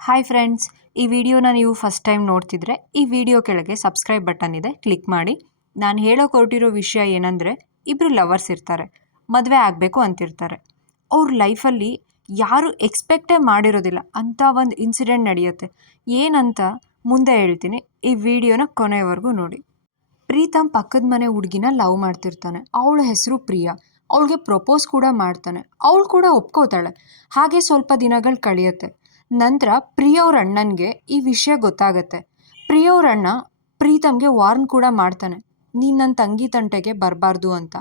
Hi friends, ಈ ವಿಡಿಯೋನ ನೀವು ಫಸ್ಟ್ ಟೈಮ್ ನೋಡ್ತಿದ್ರೆ ಈ ವಿಡಿಯೋ ಕೆಳಗೆ ಸಬ್ಸ್ಕ್ರೈಬ್ ಬಟನ್ ಇದೆ, ಕ್ಲಿಕ್ ಮಾಡಿ. ನಾನು ಹೇಳೋಕೆ ಹೊರಟಿರೋ ವಿಷಯ ಏನಂದರೆ, ಇಬ್ಬರು ಲವರ್ಸ್ ಇರ್ತಾರೆ, ಮದುವೆ ಆಗಬೇಕು ಅಂತಿರ್ತಾರೆ. ಅವ್ರ ಲೈಫಲ್ಲಿ ಯಾರು ಎಕ್ಸ್ಪೆಕ್ಟೇ ಮಾಡಿರೋದಿಲ್ಲ ಅಂಥ ಒಂದು ಇನ್ಸಿಡೆಂಟ್ ನಡೆಯುತ್ತೆ. ಏನಂತ ಮುಂದೆ ಹೇಳ್ತೀನಿ, ಈ ವಿಡಿಯೋನ ಕೊನೆಯವರೆಗೂ ನೋಡಿ. ಪ್ರೀತಮ್ ಪಕ್ಕದ ಮನೆ ಹುಡುಗಿನ ಲವ್ ಮಾಡ್ತಿರ್ತಾನೆ. ಅವಳ ಹೆಸರು ಪ್ರಿಯಾ. ಅವಳಿಗೆ ಪ್ರಪೋಸ್ ಕೂಡ ಮಾಡ್ತಾನೆ. ಅವಳು ಕೂಡ ಒಪ್ಕೋತಾಳೆ. ಹಾಗೆ ಸ್ವಲ್ಪ ದಿನಗಳು ಕಳೆಯುತ್ತೆ. ನಂತರ ಪ್ರಿಯಾ ಅವ್ರ ಅಣ್ಣನಿಗೆ ಈ ವಿಷಯ ಗೊತ್ತಾಗತ್ತೆ. ಪ್ರಿಯಾ ಅವ್ರ ಅಣ್ಣ ಪ್ರೀತಮ್ಗೆ ವಾರ್ನ್ ಕೂಡ ಮಾಡ್ತಾನೆ, ನೀನು ನನ್ನ ತಂಗಿ ತಂಟೆಗೆ ಬರಬಾರ್ದು ಅಂತ.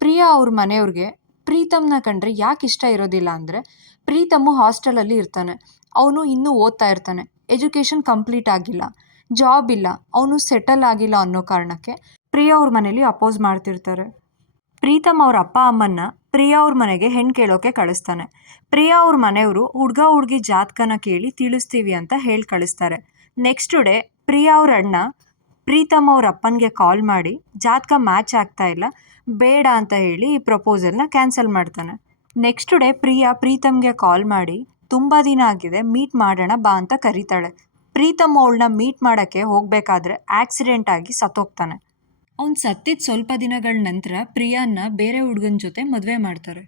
ಪ್ರಿಯಾ ಅವ್ರ ಮನೆಯವ್ರಿಗೆ ಪ್ರೀತಮ್ನ ಕಂಡ್ರೆ ಯಾಕೆ ಇಷ್ಟ ಇರೋದಿಲ್ಲ ಅಂದರೆ, ಪ್ರೀತಮ್ಮು ಹಾಸ್ಟೆಲಲ್ಲಿ ಇರ್ತಾನೆ. ಅವನು ಇನ್ನೂ ಓದ್ತಾ ಇರ್ತಾನೆ, ಎಜುಕೇಷನ್ ಕಂಪ್ಲೀಟ್ ಆಗಿಲ್ಲ, ಜಾಬ್ ಇಲ್ಲ, ಅವನು ಸೆಟಲ್ ಆಗಿಲ್ಲ ಅನ್ನೋ ಕಾರಣಕ್ಕೆ ಪ್ರಿಯಾ ಅವ್ರ ಮನೇಲಿ ಅಪೋಸ್ ಮಾಡ್ತಿರ್ತಾರೆ. ಪ್ರೀತಮ್ ಅವ್ರ ಅಪ್ಪ ಅಮ್ಮನ್ನ ಪ್ರಿಯಾ ಅವ್ರ ಮನೆಗೆ ಹೆಣ್ಣು ಕೇಳೋಕೆ ಕಳಿಸ್ತಾನೆ. ಪ್ರಿಯಾ ಅವ್ರ ಮನೆಯವರು ಹುಡುಗ ಹುಡುಗಿ ಜಾತಕನ ಕೇಳಿ ತಿಳಿಸ್ತೀವಿ ಅಂತ ಹೇಳಿ ಕಳಿಸ್ತಾರೆ. ನೆಕ್ಸ್ಟ್ ಡೇ ಪ್ರಿಯಾ ಅವ್ರ ಅಣ್ಣ ಪ್ರೀತಮ್ ಅವ್ರ ಅಪ್ಪನಿಗೆ ಕಾಲ್ ಮಾಡಿ ಜಾತಕ ಮ್ಯಾಚ್ ಆಗ್ತಾ ಇಲ್ಲ, ಬೇಡ ಅಂತ ಹೇಳಿ ಈ ಪ್ರಪೋಸಲ್ನ ಕ್ಯಾನ್ಸಲ್ ಮಾಡ್ತಾನೆ. ನೆಕ್ಸ್ಟ್ ಡೇ ಪ್ರಿಯಾ ಪ್ರೀತಮ್ಗೆ ಕಾಲ್ ಮಾಡಿ ತುಂಬ ದಿನ ಆಗಿದೆ, ಮೀಟ್ ಮಾಡೋಣ ಬಾ ಅಂತ ಕರೀತಾಳೆ. ಪ್ರೀತಮ್ ಅವಳನ್ನ ಮೀಟ್ ಮಾಡೋಕ್ಕೆ ಹೋಗಬೇಕಾದ್ರೆ ಆಕ್ಸಿಡೆಂಟ್ ಆಗಿ ಸತ್ತೋಗ್ತಾನೆ. ಅವ್ನು ಸತ್ತಿದ ಸ್ವಲ್ಪ ದಿನಗಳ ನಂತರ ಪ್ರಿಯಾನ್ನ ಬೇರೆ ಹುಡುಗನ ಜೊತೆ ಮದುವೆ ಮಾಡ್ತಾರೆ.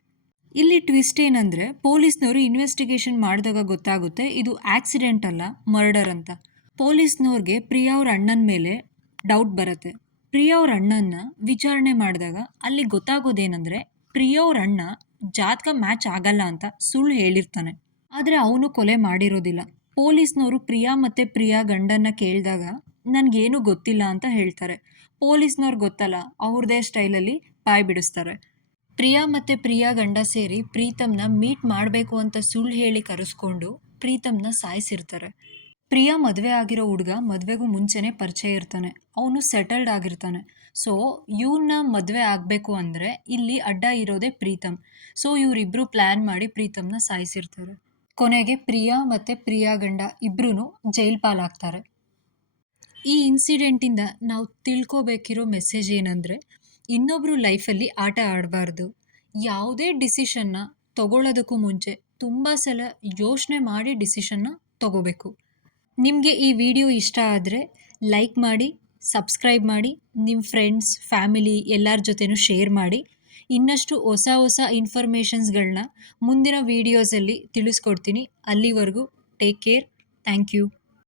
ಇಲ್ಲಿ ಟ್ವಿಸ್ಟ್ ಏನಂದರೆ, ಪೊಲೀಸ್ನವರು ಇನ್ವೆಸ್ಟಿಗೇಷನ್ ಮಾಡಿದಾಗ ಗೊತ್ತಾಗುತ್ತೆ ಇದು ಆಕ್ಸಿಡೆಂಟ್ ಅಲ್ಲ, ಮರ್ಡರ್ ಅಂತ. ಪೊಲೀಸ್ನವ್ರಿಗೆ ಪ್ರಿಯಾ ಅವ್ರ ಅಣ್ಣನ ಮೇಲೆ ಡೌಟ್ ಬರುತ್ತೆ. ಪ್ರಿಯಾ ಅವ್ರ ಅಣ್ಣನ ವಿಚಾರಣೆ ಮಾಡಿದಾಗ ಅಲ್ಲಿ ಗೊತ್ತಾಗೋದೇನೆಂದರೆ, ಪ್ರಿಯಾ ಅವ್ರ ಅಣ್ಣ ಜಾತಕ ಮ್ಯಾಚ್ ಆಗಲ್ಲ ಅಂತ ಸುಳ್ಳು ಹೇಳಿರ್ತಾನೆ. ಆದರೆ ಅವನು ಕೊಲೆ ಮಾಡಿರೋದಿಲ್ಲ. ಪೊಲೀಸ್ನವರು ಪ್ರಿಯಾ ಮತ್ತು ಪ್ರಿಯಾ ಗಂಡನ್ನ ಕೇಳಿದಾಗ ನನಗೇನು ಗೊತ್ತಿಲ್ಲ ಅಂತ ಹೇಳ್ತಾರೆ. ಪೊಲೀಸ್ನವ್ರು ಗೊತ್ತಲ್ಲ, ಅವ್ರದ್ದೇ ಸ್ಟೈಲಲ್ಲಿ ಬಾಯಿ ಬಿಡಿಸ್ತಾರೆ. ಪ್ರಿಯಾ ಮತ್ತು ಪ್ರಿಯಾ ಗಂಡ ಸೇರಿ ಪ್ರೀತಮ್ನ ಮೀಟ್ ಮಾಡಬೇಕು ಅಂತ ಸುಳ್ಳು ಹೇಳಿ ಕರೆಸ್ಕೊಂಡು ಪ್ರೀತಮ್ನ ಸಾಯಿಸಿರ್ತಾರೆ. ಪ್ರಿಯಾ ಮದುವೆ ಆಗಿರೋ ಹುಡುಗ ಮದುವೆಗೂ ಮುಂಚೆನೇ ಪರಿಚಯ ಇರ್ತಾನೆ, ಅವನು ಸೆಟಲ್ಡ್ ಆಗಿರ್ತಾನೆ. ಸೊ ಇವನ್ನ ಮದುವೆ ಆಗಬೇಕು ಅಂದರೆ ಇಲ್ಲಿ ಅಡ್ಡ ಇರೋದೇ ಪ್ರೀತಮ್. ಸೊ ಇವರಿಬ್ಬರು ಪ್ಲ್ಯಾನ್ ಮಾಡಿ ಪ್ರೀತಮ್ನ ಸಾಯಿಸಿರ್ತಾರೆ. ಕೊನೆಗೆ ಪ್ರಿಯಾ ಮತ್ತು ಪ್ರಿಯಾ ಗಂಡ ಇಬ್ಬರೂ ಜೈಲ್ ಪಾಲಾಗ್ತಾರೆ. ಈ ಇನ್ಸಿಡೆಂಟಿಂದ ನಾವು ತಿಳ್ಕೊಬೇಕಿರೋ ಮೆಸೇಜ್ ಏನಂದರೆ, ಇನ್ನೊಬ್ಬರು ಲೈಫಲ್ಲಿ ಆಟ ಆಡಬಾರ್ದು. ಯಾವುದೇ ಡಿಸಿಷನ್ನ ತಗೊಳ್ಳೋದಕ್ಕೂ ಮುಂಚೆ ತುಂಬ ಸಲ ಯೋಚನೆ ಮಾಡಿ ಡಿಸಿಷನ್ನ ತಗೋಬೇಕು. ನಿಮಗೆ ಈ ವಿಡಿಯೋ ಇಷ್ಟ ಆದರೆ ಲೈಕ್ ಮಾಡಿ, ಸಬ್ಸ್ಕ್ರೈಬ್ ಮಾಡಿ, ನಿಮ್ಮ ಫ್ರೆಂಡ್ಸ್ ಫ್ಯಾಮಿಲಿ ಎಲ್ಲರ ಜೊತೆನೂ ಶೇರ್ ಮಾಡಿ. ಇನ್ನಷ್ಟು ಹೊಸ ಹೊಸ ಇನ್ಫಾರ್ಮೇಷನ್ಸ್ಗಳನ್ನ ಮುಂದಿನ ವೀಡಿಯೋಸಲ್ಲಿ ತಿಳಿಸ್ಕೊಡ್ತೀನಿ. ಅಲ್ಲಿವರೆಗೂ ಟೇಕ್ ಕೇರ್. Thank you.